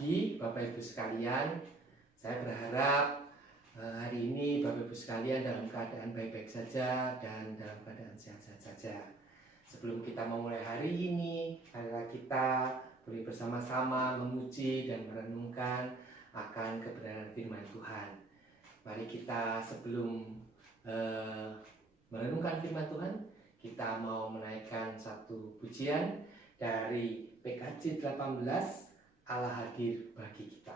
pagi Bapak Ibu sekalian. Saya berharap hari ini Bapak Ibu sekalian dalam keadaan baik-baik saja dan dalam keadaan sehat-sehat saja. Sebelum kita memulai hari ini, marilah kita boleh bersama-sama memuji dan merenungkan akan kebenaran firman Tuhan. Mari kita sebelum merenungkan firman Tuhan, kita mau menaikkan satu pujian dari PKJ 18, Allah hadir bagi kita.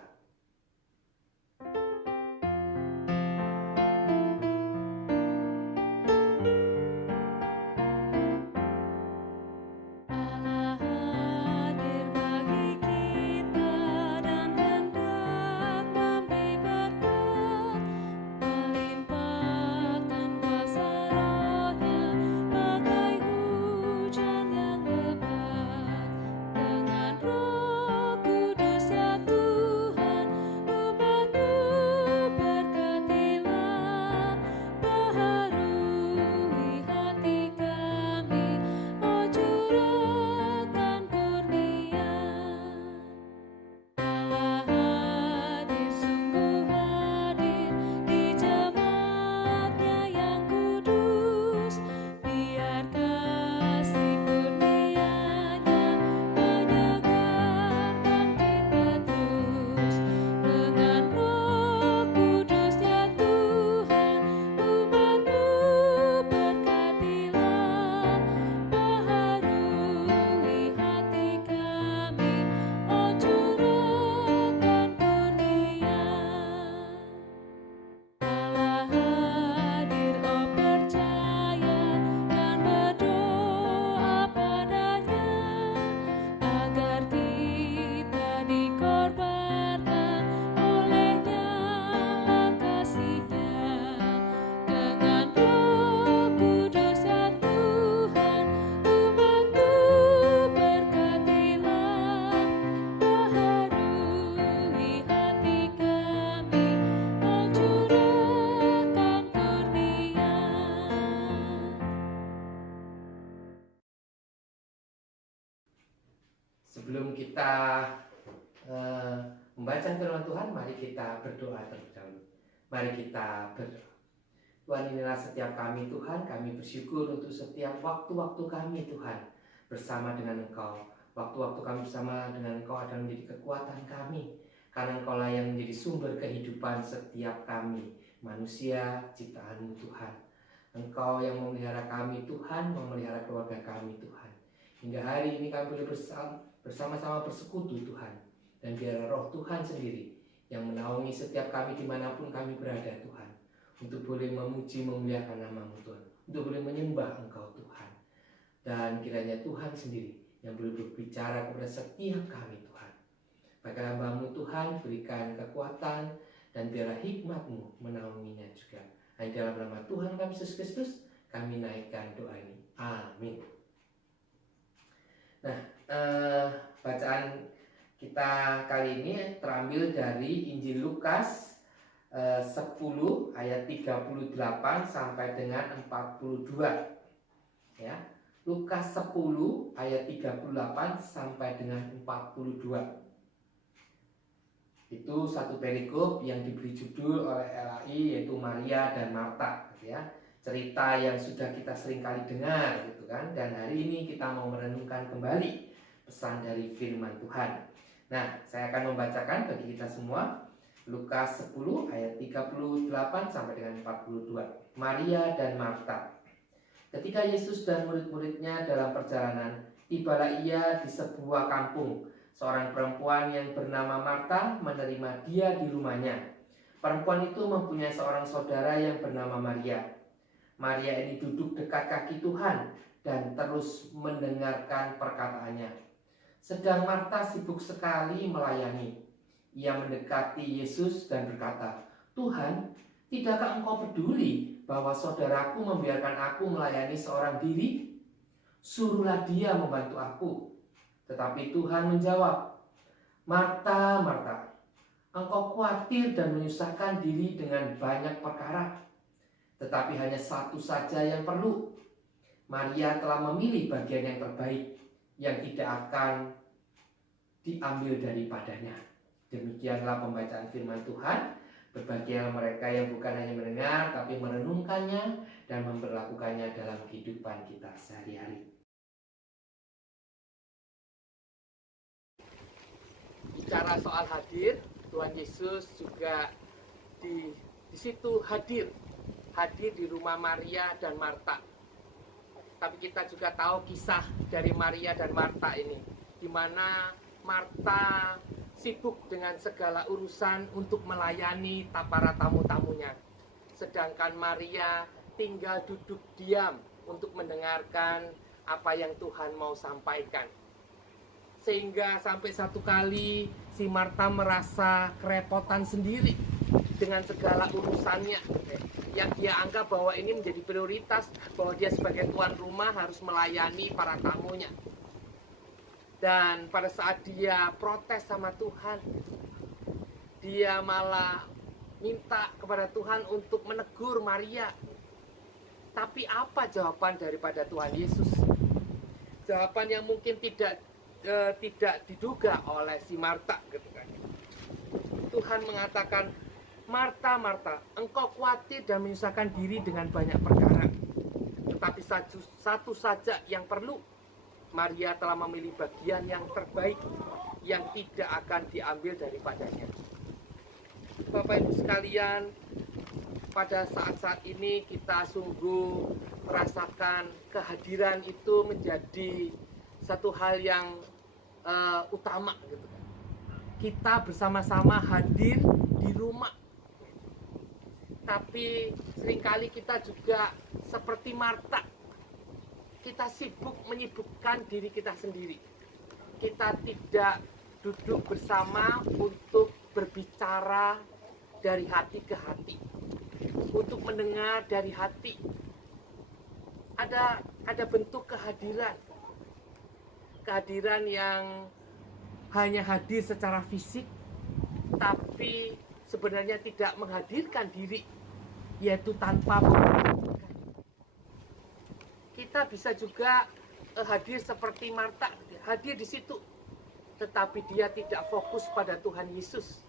Sebelum kita membaca firman Tuhan, mari kita berdoa terlebih dahulu. Mari kita berdoa. Tuhan, inilah setiap kami Tuhan, kami bersyukur untuk setiap waktu-waktu kami Tuhan bersama dengan Engkau. Waktu-waktu kami bersama dengan Engkau adalah menjadi kekuatan kami, karena Engkau lah yang menjadi sumber kehidupan setiap kami, manusia ciptaan-Mu Tuhan. Engkau yang memelihara kami Tuhan, memelihara keluarga kami Tuhan. Hingga hari ini kami boleh bersama-sama bersekutu Tuhan. Dan biar roh Tuhan sendiri yang menaungi setiap kami dimanapun kami berada Tuhan. Untuk boleh memuji, memuliakan nama-Mu Tuhan. Untuk boleh menyembah Engkau Tuhan. Dan kiranya Tuhan sendiri yang boleh berbicara kepada setiap kami Tuhan. Bagi hamba-Mu Tuhan, berikan kekuatan dan biarlah hikmat-Mu menaunginya juga. Hanya dalam nama Tuhan kami Yesus Kristus, kami naikkan doa ini. Amin. Nah, bacaan kita kali ini terambil dari Injil Lukas 10 ayat 38 sampai dengan 42. Ya. Lukas 10 ayat 38 sampai dengan 42. Itu satu perikop yang diberi judul oleh LAI, yaitu Maria dan Marta, gitu ya. Cerita yang sudah kita sering kali dengar, gitu kan. Dan hari ini kita mau merenungkan kembali pesan dari firman Tuhan. Nah, saya akan membacakan bagi kita semua Lukas 10 ayat 38 sampai dengan 42. Maria dan Marta. Ketika Yesus dan murid-muridnya dalam perjalanan, tibalah ia di sebuah kampung. Seorang perempuan yang bernama Marta menerima dia di rumahnya. Perempuan itu mempunyai seorang saudara yang bernama Maria. Maria ini duduk dekat kaki Tuhan dan terus mendengarkan perkataannya. Sedang Marta sibuk sekali melayani. Ia mendekati Yesus dan berkata, "Tuhan, tidakkah Engkau peduli bahwa saudaraku membiarkan aku melayani seorang diri? Suruhlah dia membantu aku." Tetapi Tuhan menjawab, "Marta, Marta, engkau khawatir dan menyusahkan diri dengan banyak perkara. Tetapi hanya satu saja yang perlu. Maria telah memilih bagian yang terbaik, yang tidak akan diambil daripadanya." Demikianlah pembacaan firman Tuhan. Berbahagialah mereka yang bukan hanya mendengar, tapi merenungkannya dan memperlakukannya dalam kehidupan kita sehari-hari. Bicara soal hadir, Tuhan Yesus juga di situ hadir di rumah Maria dan Marta. Tapi kita juga tahu kisah dari Maria dan Marta ini, di mana Marta sibuk dengan segala urusan untuk melayani para tamu-tamunya. Sedangkan Maria tinggal duduk diam untuk mendengarkan apa yang Tuhan mau sampaikan. Sehingga sampai satu kali si Marta merasa kerepotan sendiri dengan segala urusannya, yang dia anggap bahwa ini menjadi prioritas, bahwa dia sebagai tuan rumah harus melayani para tamunya. Dan pada saat dia protes sama Tuhan, dia malah minta kepada Tuhan untuk menegur Maria. Tapi apa jawaban daripada Tuhan Yesus? Jawaban yang mungkin tidak diduga oleh si Marta, gitu kan. Tuhan mengatakan, Marta, Marta, engkau khawatir dan menyusahkan diri dengan banyak perkara. Tetapi satu saja yang perlu. Maria telah memilih bagian yang terbaik, yang tidak akan diambil daripadanya. Bapak Ibu sekalian, pada saat-saat ini kita sungguh merasakan kehadiran itu menjadi satu hal yang utama, gitu. Kita bersama-sama hadir di rumah. Tapi seringkali kita juga seperti Marta, kita sibuk menyibukkan diri kita sendiri. Kita tidak duduk bersama untuk berbicara dari hati ke hati, untuk mendengar dari hati. Ada bentuk kehadiran yang hanya hadir secara fisik, tapi sebenarnya tidak menghadirkan diri, yaitu tanpa memperhatikan. Kita bisa juga hadir seperti Marta, hadir di situ, tetapi dia tidak fokus pada Tuhan Yesus.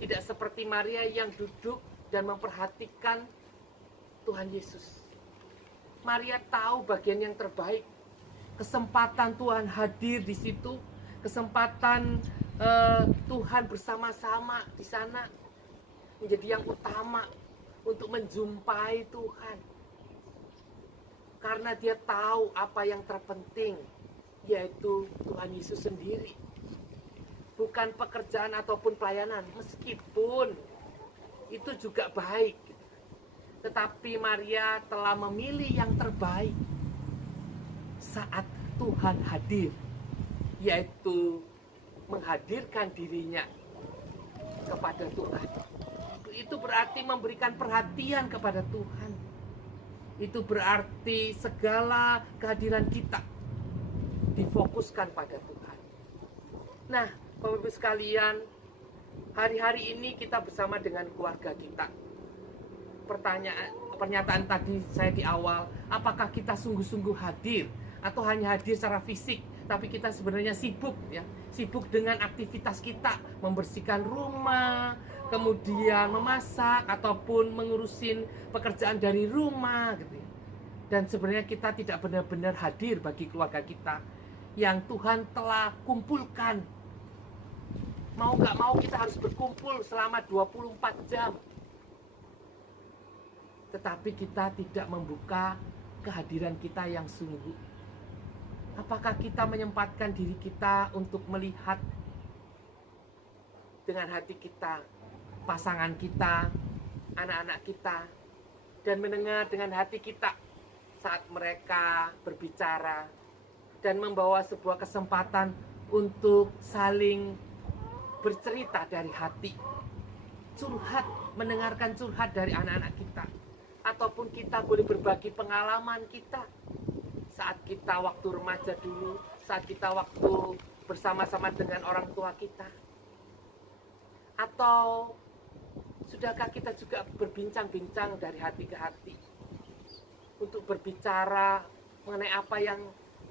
Tidak seperti Maria yang duduk dan memperhatikan Tuhan Yesus. Maria tahu bagian yang terbaik, kesempatan Tuhan hadir di situ, kesempatan Tuhan bersama-sama di sana menjadi yang utama untuk menjumpai Tuhan. Karena dia tahu apa yang terpenting, yaitu Tuhan Yesus sendiri. Bukan pekerjaan ataupun pelayanan, meskipun itu juga baik. Tetapi Maria telah memilih yang terbaik saat Tuhan hadir, yaitu menghadirkan dirinya kepada Tuhan. Itu berarti memberikan perhatian kepada Tuhan. Itu berarti segala kehadiran kita difokuskan pada Tuhan. Nah, Bapak Ibu sekalian, hari-hari ini kita bersama dengan keluarga kita. Pernyataan tadi saya di awal, apakah kita sungguh-sungguh hadir atau hanya hadir secara fisik, tapi kita sebenarnya sibuk, ya, sibuk dengan aktivitas kita, membersihkan rumah, kemudian memasak ataupun mengurusin pekerjaan dari rumah, gitu ya. Dan sebenarnya kita tidak benar-benar hadir bagi keluarga kita yang Tuhan telah kumpulkan. Mau gak mau kita harus berkumpul selama 24 jam. Tetapi kita tidak membuka kehadiran kita yang sungguh. Apakah kita menyempatkan diri kita untuk melihat dengan hati kita pasangan kita, anak-anak kita, dan mendengar dengan hati kita saat mereka berbicara, dan membawa sebuah kesempatan untuk saling bercerita dari hati, curhat, mendengarkan curhat dari anak-anak kita, ataupun kita boleh berbagi pengalaman kita saat kita waktu remaja dulu, saat kita waktu bersama-sama dengan orang tua kita. Atau sudahkah kita juga berbincang-bincang dari hati ke hati untuk berbicara mengenai apa yang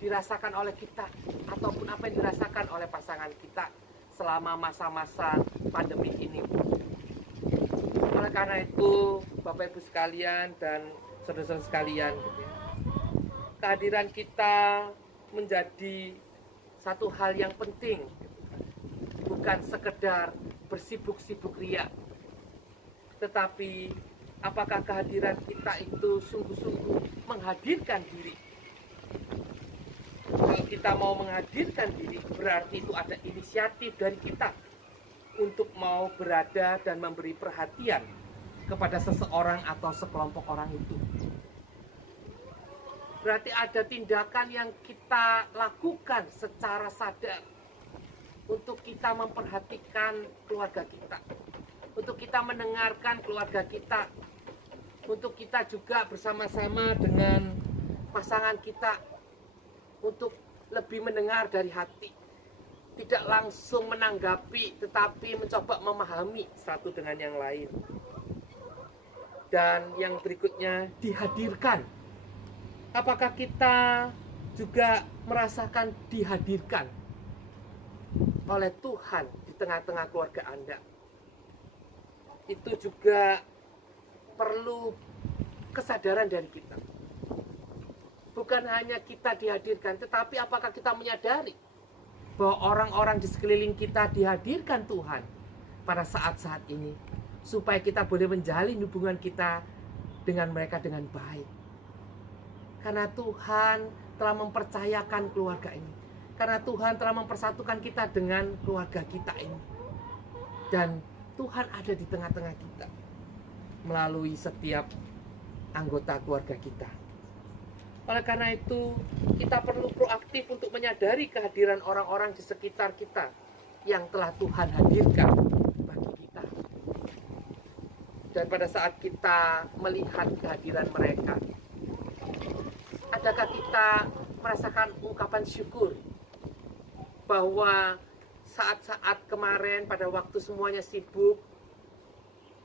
dirasakan oleh kita ataupun apa yang dirasakan oleh pasangan kita selama masa-masa pandemi ini. Oleh karena itu, Bapak Ibu sekalian dan saudara-saudara sekalian, kehadiran kita menjadi satu hal yang penting, bukan sekedar bersibuk-sibuk ria, tetapi apakah kehadiran kita itu sungguh-sungguh menghadirkan diri. Kalau kita mau menghadirkan diri, berarti itu ada inisiatif dari kita untuk mau berada dan memberi perhatian kepada seseorang atau sekelompok orang itu. Berarti ada tindakan yang kita lakukan secara sadar untuk kita memperhatikan keluarga kita, untuk kita mendengarkan keluarga kita, untuk kita juga bersama-sama dengan pasangan kita untuk lebih mendengar dari hati, tidak langsung menanggapi tetapi mencoba memahami satu dengan yang lain. Dan yang berikutnya, dihadirkan. Apakah kita juga merasakan dihadirkan oleh Tuhan di tengah-tengah keluarga Anda? Itu juga perlu kesadaran dari kita. Bukan hanya kita dihadirkan, tetapi apakah kita menyadari bahwa orang-orang di sekeliling kita dihadirkan Tuhan pada saat-saat ini, supaya kita boleh menjalin hubungan kita dengan mereka dengan baik. Karena Tuhan telah mempercayakan keluarga ini. Karena Tuhan telah mempersatukan kita dengan keluarga kita ini. Dan Tuhan ada di tengah-tengah kita melalui setiap anggota keluarga kita. Oleh karena itu, kita perlu proaktif untuk menyadari kehadiran orang-orang di sekitar kita yang telah Tuhan hadirkan bagi kita. Dan pada saat kita melihat kehadiran mereka, adakah kita merasakan ungkapan syukur bahwa saat-saat kemarin pada waktu semuanya sibuk,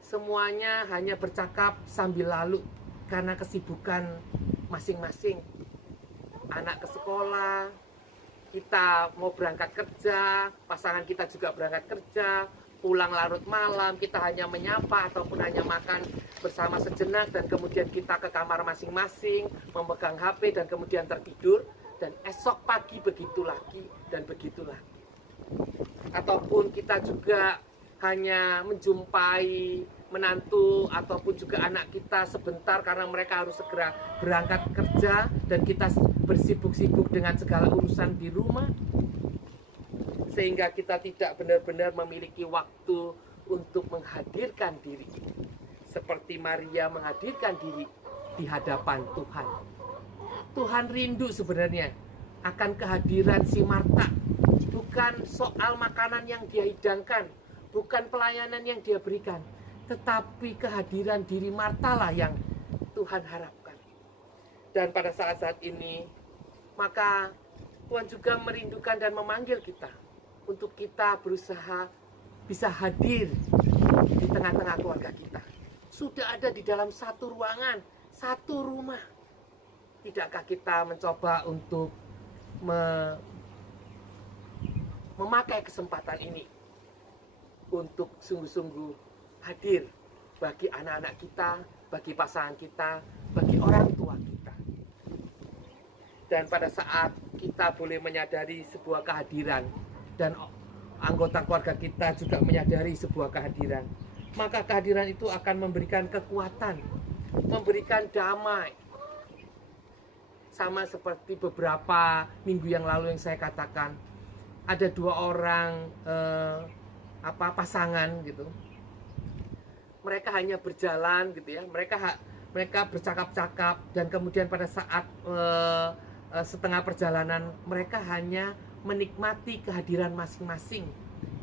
semuanya hanya bercakap sambil lalu karena kesibukan masing-masing. Anak ke sekolah, kita mau berangkat kerja, pasangan kita juga berangkat kerja, pulang larut malam, kita hanya menyapa ataupun hanya makan bersama sejenak, dan kemudian kita ke kamar masing-masing, memegang HP dan kemudian tertidur, dan esok pagi begitu lagi dan begitu lagi. Ataupun kita juga hanya menjumpai menantu ataupun juga anak kita sebentar karena mereka harus segera berangkat kerja, dan kita bersibuk-sibuk dengan segala urusan di rumah, sehingga kita tidak benar-benar memiliki waktu untuk menghadirkan diri seperti Maria menghadirkan diri di hadapan Tuhan. Tuhan rindu sebenarnya akan kehadiran si Marta, bukan soal makanan yang dia hidangkan, bukan pelayanan yang dia berikan, tetapi kehadiran diri Marta lah yang Tuhan harapkan. Dan pada saat-saat ini, maka Tuhan juga merindukan dan memanggil kita untuk kita berusaha bisa hadir di tengah-tengah keluarga kita. Sudah ada di dalam satu ruangan, satu rumah. Tidakkah kita mencoba untuk memakai kesempatan ini untuk sungguh-sungguh hadir bagi anak-anak kita, bagi pasangan kita, bagi orang tua kita. Dan pada saat kita boleh menyadari sebuah kehadiran, dan anggota keluarga kita juga menyadari sebuah kehadiran, maka kehadiran itu akan memberikan kekuatan, memberikan damai. Sama seperti beberapa minggu yang lalu yang saya katakan, ada dua orang pasangan gitu. Mereka hanya berjalan gitu ya, mereka bercakap-cakap, dan kemudian pada saat setengah perjalanan mereka hanya menikmati kehadiran masing-masing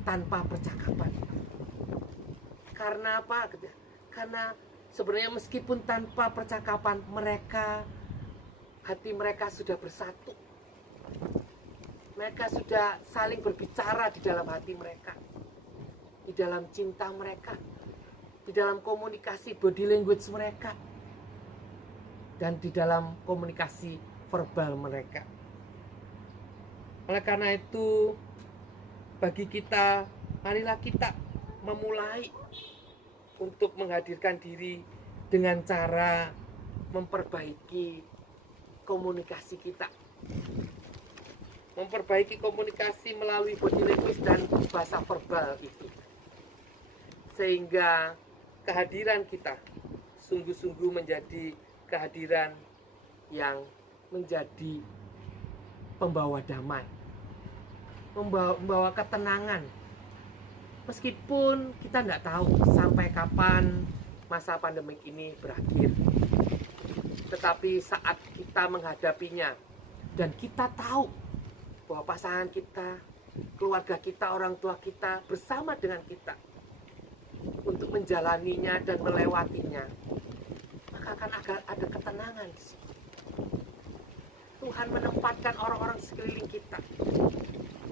tanpa percakapan. Karena apa? Karena sebenarnya meskipun tanpa percakapan, hati mereka sudah bersatu. Mereka sudah saling berbicara di dalam hati mereka, di dalam cinta mereka, di dalam komunikasi body language mereka, dan di dalam komunikasi verbal mereka. Oleh karena itu, bagi kita, marilah kita memulai untuk menghadirkan diri dengan cara memperbaiki komunikasi kita. Memperbaiki komunikasi melalui body language dan bahasa verbal itu. Sehingga kehadiran kita sungguh-sungguh menjadi kehadiran yang menjadi pembawa damai, membawa ketenangan. Meskipun kita nggak tahu sampai kapan masa pandemik ini berakhir, tetapi saat kita menghadapinya dan kita tahu bahwa pasangan kita, keluarga kita, orang tua kita bersama dengan kita untuk menjalaninya dan melewatinya, maka akan ada ketenangan di sini. Tuhan menempatkan orang-orang sekeliling kita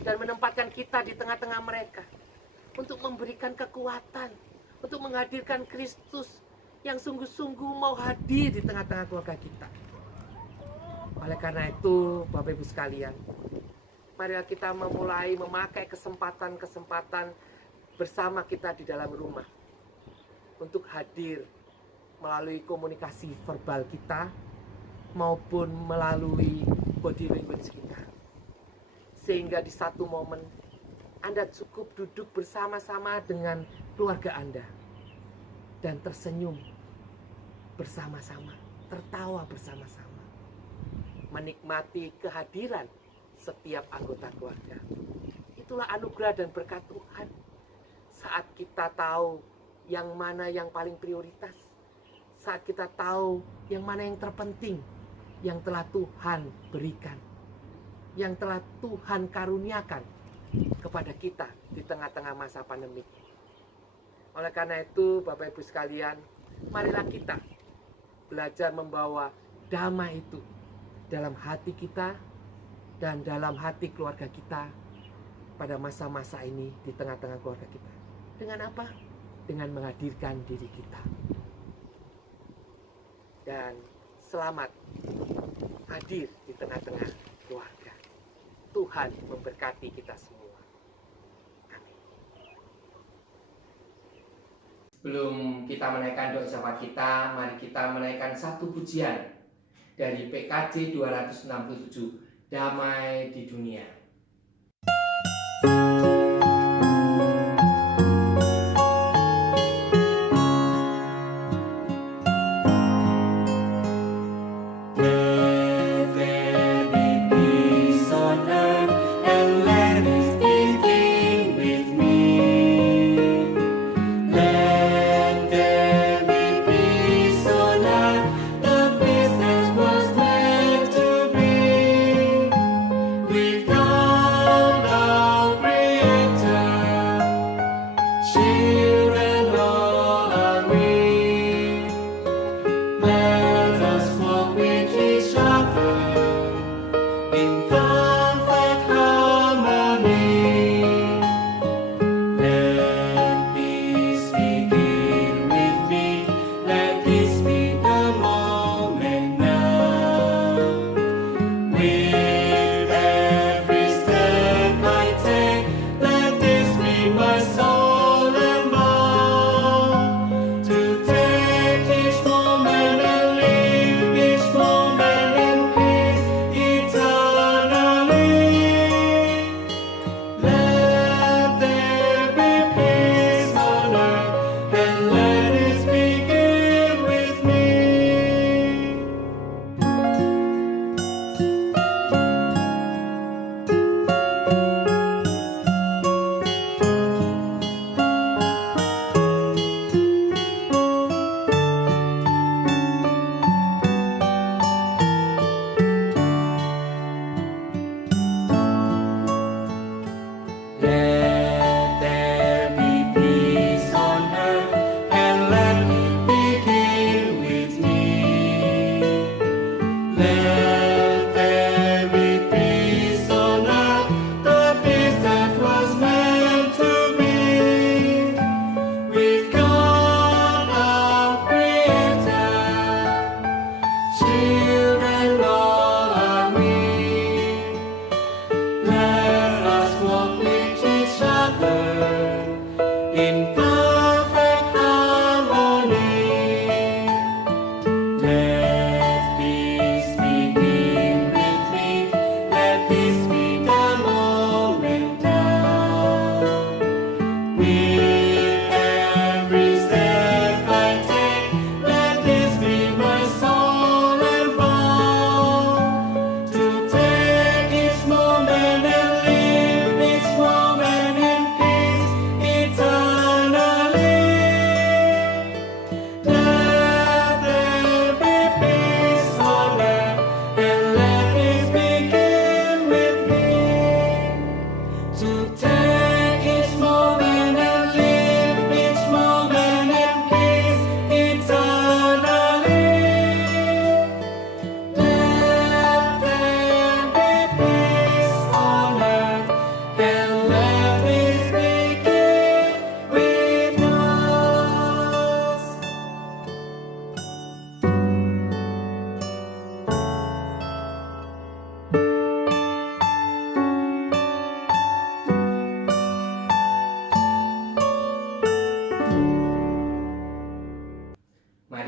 dan menempatkan kita di tengah-tengah mereka untuk memberikan kekuatan, untuk menghadirkan Kristus yang sungguh-sungguh mau hadir di tengah-tengah keluarga kita. Oleh karena itu, Bapak Ibu sekalian, marilah kita memulai memakai kesempatan-kesempatan bersama kita di dalam rumah untuk hadir melalui komunikasi verbal kita maupun melalui body language kita. Sehingga di satu momen Anda cukup duduk bersama-sama dengan keluarga Anda dan tersenyum bersama-sama, tertawa bersama-sama, menikmati kehadiran setiap anggota keluarga. Itulah anugerah dan berkat Tuhan. Saat kita tahu yang mana yang paling prioritas, saat kita tahu yang mana yang terpenting, yang telah Tuhan berikan, yang telah Tuhan karuniakan kepada kita di tengah-tengah masa pandemi. Oleh karena itu, Bapak Ibu sekalian, marilah kita belajar membawa damai itu dalam hati kita dan dalam hati keluarga kita pada masa-masa ini di tengah-tengah keluarga kita. Dengan apa? Dengan menghadirkan diri kita. Dan selamat hadir di tengah-tengah keluarga. Tuhan memberkati kita semua. Amin. Sebelum kita menaikkan doa syafaat kita, mari kita menaikkan satu pujian dari PKJ 267, Damai di Dunia. With God, our creator.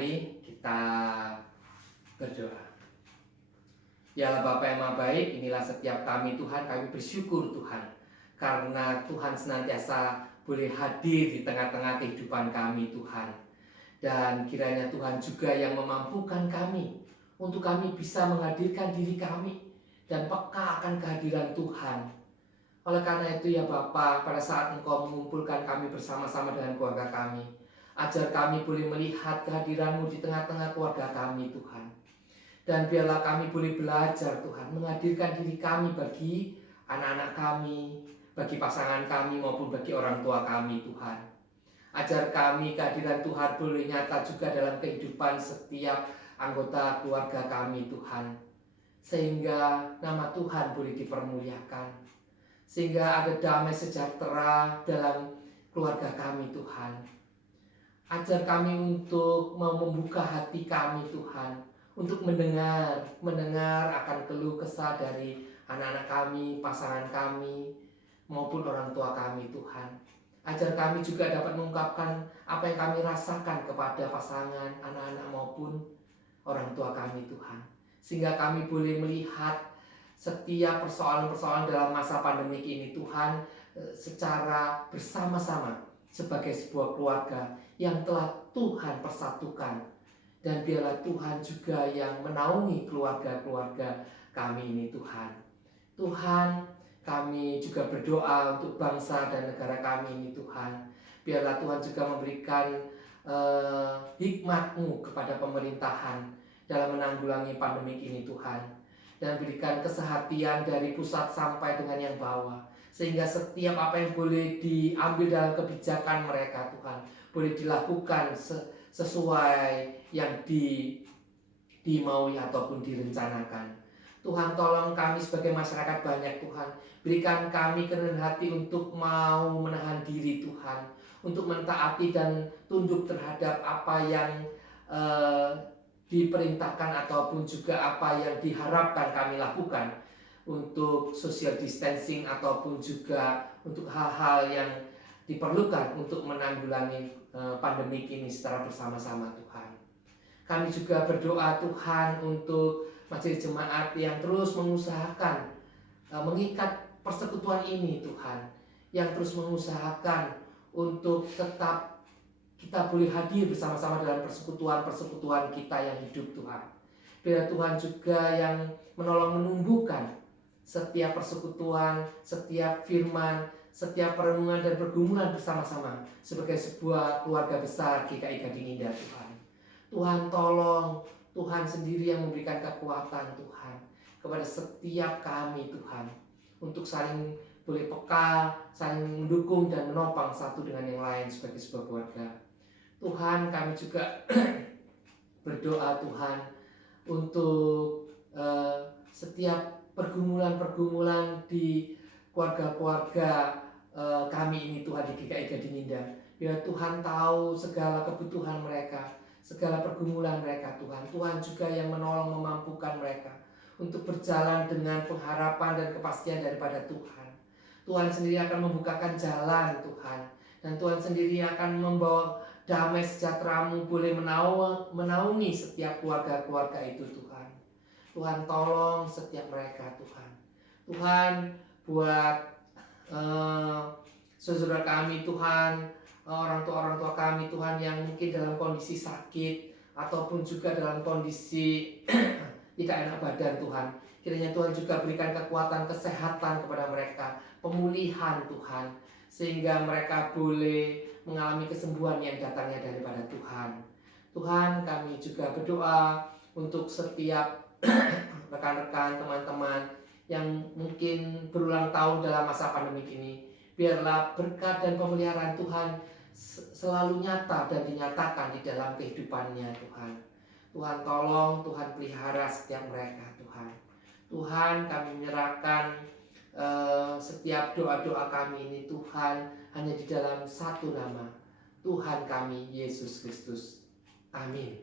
Mari kita berdoa. Ya Allah Bapa yang Maha Baik, inilah setiap kami Tuhan, kami bersyukur Tuhan karena Tuhan senantiasa boleh hadir di tengah-tengah kehidupan kami Tuhan. Dan kiranya Tuhan juga yang memampukan kami untuk kami bisa menghadirkan diri kami dan peka akan kehadiran Tuhan. Oleh karena itu ya Bapa, pada saat Engkau mengumpulkan kami bersama-sama dengan keluarga kami, ajar kami boleh melihat kehadiran-Mu di tengah-tengah keluarga kami Tuhan. Dan biarlah kami boleh belajar Tuhan, menghadirkan diri kami bagi anak-anak kami, bagi pasangan kami maupun bagi orang tua kami Tuhan. Ajar kami kehadiran Tuhan boleh nyata juga dalam kehidupan setiap anggota keluarga kami Tuhan. Sehingga nama Tuhan boleh dipermuliakan. Sehingga ada damai sejahtera dalam keluarga kami Tuhan. Ajar kami untuk mau membuka hati kami Tuhan, untuk mendengar akan keluh kesah dari anak-anak kami, pasangan kami, maupun orang tua kami Tuhan. Ajar kami juga dapat mengungkapkan apa yang kami rasakan kepada pasangan, anak-anak maupun orang tua kami Tuhan. Sehingga kami boleh melihat setiap persoalan-persoalan dalam masa pandemi ini Tuhan secara bersama-sama sebagai sebuah keluarga yang telah Tuhan persatukan. Dan biarlah Tuhan juga yang menaungi keluarga-keluarga kami ini Tuhan. Tuhan, kami juga berdoa untuk bangsa dan negara kami ini Tuhan. Biarlah Tuhan juga memberikan hikmat-Mu kepada pemerintahan dalam menanggulangi pandemi ini Tuhan. Dan berikan kesehatian dari pusat sampai dengan yang bawah. Sehingga setiap apa yang boleh diambil dalam kebijakan mereka Tuhan, boleh dilakukan sesuai yang dimaui ataupun direncanakan. Tuhan tolong kami sebagai masyarakat banyak Tuhan. Berikan kami kerendahan hati untuk mau menahan diri Tuhan. Untuk mentaati dan tunduk terhadap apa yang diperintahkan ataupun juga apa yang diharapkan kami lakukan. Untuk social distancing ataupun juga untuk hal-hal yang diperlukan untuk menanggulangi pandemi ini secara bersama-sama Tuhan. Kami juga berdoa Tuhan untuk majelis jemaat yang terus mengusahakan mengikat persekutuan ini Tuhan, yang terus mengusahakan untuk tetap kita boleh hadir bersama-sama dalam persekutuan-persekutuan kita yang hidup Tuhan. Biar Tuhan juga yang menolong menumbuhkan setiap persekutuan, setiap firman, setiap perenungan dan pergumulan bersama-sama sebagai sebuah keluarga besar GKI Gading Indah Tuhan. Tuhan tolong, Tuhan sendiri yang memberikan kekuatan Tuhan kepada setiap kami Tuhan, untuk saling boleh peka, saling mendukung dan menopang satu dengan yang lain sebagai sebuah keluarga. Tuhan, kami juga berdoa Tuhan untuk setiap pergumulan-pergumulan di keluarga-keluarga kami ini Tuhan di GKI Gading Indah. Biar Tuhan tahu segala kebutuhan mereka, segala pergumulan mereka Tuhan. Tuhan juga yang menolong memampukan mereka untuk berjalan dengan pengharapan dan kepastian daripada Tuhan. Tuhan sendiri akan membukakan jalan Tuhan. Dan Tuhan sendiri akan membawa damai sejahtera-Mu boleh menaungi setiap keluarga-keluarga itu Tuhan. Tuhan tolong setiap mereka Tuhan. Tuhan buat saudara kami Tuhan, orang tua kami Tuhan yang mungkin dalam kondisi sakit ataupun juga dalam kondisi tidak enak badan Tuhan. Kiranya Tuhan juga berikan kekuatan kesehatan kepada mereka, pemulihan Tuhan, sehingga mereka boleh mengalami kesembuhan yang datangnya daripada Tuhan. Tuhan, kami juga berdoa untuk setiap rekan-rekan, teman-teman yang mungkin berulang tahun dalam masa pandemi ini. Biarlah berkat dan pemeliharaan Tuhan selalu nyata dan dinyatakan di dalam kehidupannya Tuhan. Tuhan tolong, Tuhan pelihara setiap mereka Tuhan. Tuhan, kami menyerahkan setiap doa-doa kami ini Tuhan hanya di dalam satu nama, Tuhan kami Yesus Kristus. Amin.